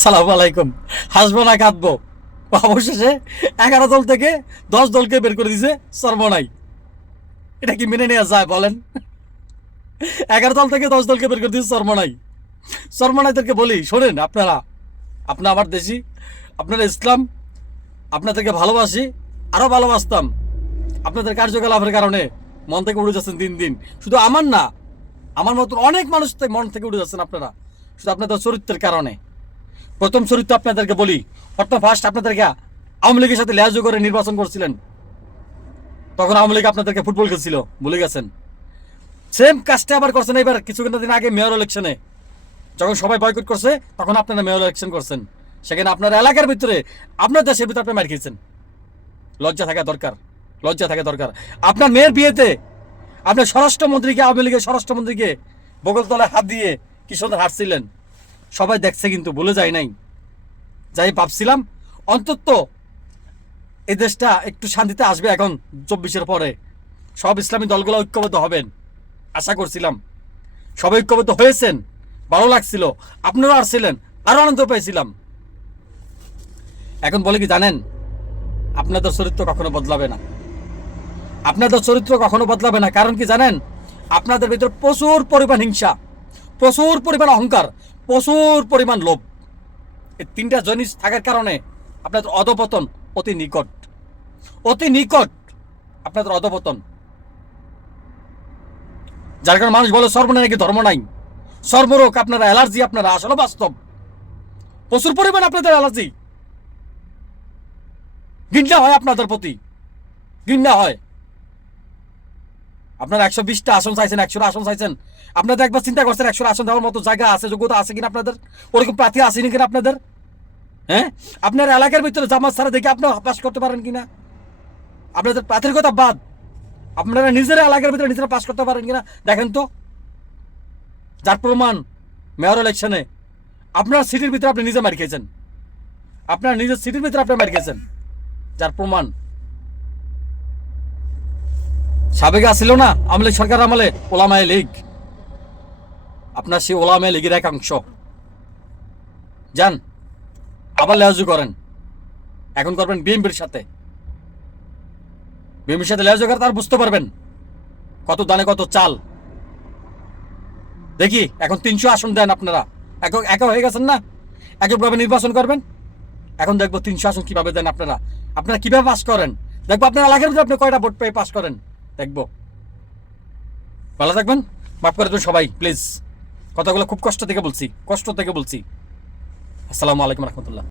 আসসালামু আলাইকুম। হাসবো না কাঁদবো, অবশেষে 11 দল থেকে 10 দলকে বের করে দিছে সর্বনাই। এটা কি মেনে নেওয়া যায় বলেন? 11 দল থেকে 10 দলকে বের করে দিয়েছে সর্বনাই। সর্বনাইদেরকে বলি, শোনেন আপনারা, আপনার আমার দেশি, আপনারা ইসলাম, আপনাদেরকে ভালোবাসি, আরো ভালোবাসতাম। আপনাদের কার্যকলাপের কারণে মন থেকে উঠে যাচ্ছেন দিন দিন। শুধু আমার না, আমার মতন অনেক মানুষ মন থেকে উঠে যাচ্ছেন আপনারা, শুধু আপনাদের চরিত্রের কারণে। প্রথম চরিত্র আপনাদেরকে বলি, প্রথম ফার্স্ট আপনাদেরকে আওয়ামী লীগের সাথে লেজ করে নির্বাচন করছিলেন, তখন আওয়ামী লীগ আপনাদেরকে ফুটবল খেলছিল, ভুলে গেছেন। সেম কাজটা আবার করছেন এবার কিছুদিন আগে মেয়র ইলেকশনে, যখন সবাই বয়কট করছে তখন আপনারা মেয়র ইলেকশন করছেন। সেখানে আপনার এলাকার ভিতরে, আপনার দেশের ভিতরে আপনি মার খেয়েছেন। লজ্জা থাকা দরকার, লজ্জা থাকা দরকার। আপনার মেয়ের বিয়েতে আপনার স্বরাষ্ট্রমন্ত্রীকে, আওয়ামী লীগের স্বরাষ্ট্রমন্ত্রীকে বগল তলায় হাত দিয়ে কি সুন্দর হাঁটছিলেন, সবাই দেখছে কিন্তু ভুলে যায় নাই। যাই ভাবছিলাম অন্তত এই দেশটা একটু শান্তিতে আসবে এখন 24-এর পরে, সব ইসলামী দলগুলো ঐক্যবদ্ধ হবেন আশা করছিলাম। সবাই ঐক্যবদ্ধ হয়েছেন, ভালো লাগছিল, আপনারাও আসছিলেন, আরো আনন্দ পেয়েছিলাম। এখন বলে কি জানেন, আপনাদের চরিত্র কখনো বদলাবে না, আপনাদের চরিত্র কখনো বদলাবে না। কারণ কি জানেন, আপনাদের ভিতরে প্রচুর পরিমাণ হিংসা, প্রচুর পরিমাণ অহংকার, প্রচুর পরিমাণ লোভ, এই তিনটা জিনিস থাকার কারণে আপনাদের অধপতন অতি নিকট, অতি নিকট আপনাদের অধপতন। যার কারণে মানুষ বলে সর্বনাই নাকি ধর্ম নাই, সর্বরোগ আপনারা অ্যালার্জি, আপনারা আসলে বাস্তব প্রচুর পরিমাণ আপনাদের অ্যালার্জি। ঘৃণা হয় আপনাদের প্রতি, ঘৃণা হয়। আপনারা 120টা আসন চাইছেন, 100টা আসন চাইছেন। আপনাদের একবার চিন্তা করছেন 100 আসন দেওয়ার মতো জায়গা আছে, যোগ্যতা আছে কিনা আপনাদের? ওরকম প্রার্থী আসেনি কিনা আপনাদের? হ্যাঁ, আপনার এলাকার ভিতরে জামাত ছাড়া দেখে আপনারা পাস করতে পারেন কিনা? আপনাদের প্রার্থীর কথা বাদ, আপনারা নিজেরা এলাকার ভিতরে নিজেরা পাস করতে পারেন কিনা দেখেন তো। যার প্রমাণ মেয়র ইলেকশনে আপনার সিটির ভিতরে আপনি নিজে মার খেয়েছেন, আপনার নিজের সিটির ভিতরে আপনি মার খেয়েছেন, যার প্রমাণ। সাবেকে আসছিল না আওয়ামী লীগ সরকার আমলে ওলামায়ে লীগ, আপনার সেই ওলামায়ে লীগের একাংশ। যান আবার লেজু করেন, এখন করবেন বিএনপির সাথে। বিএনপির সাথে লেজু করে তার বুঝতে পারবেন কত দানে কত চাল। দেখি এখন 300 আসন দেন আপনারা, একা হয়ে গেছেন না, এককভাবে নির্বাচন করবেন। এখন দেখবো 300 আসন কিভাবে দেন আপনারা, আপনারা কিভাবে পাস করেন দেখবো। আপনার এলাকার ভিতরে আপনি কয়টা ভোট পেয়ে পাস করেন দেখবো। ভালো থাকবেন, মাফ করে দেবেন সবাই প্লিজ। কথাগুলো খুব কষ্ট থেকে বলছি, কষ্ট থেকে বলছি। আসসালামু আলাইকুম রহমতুল্লাহ।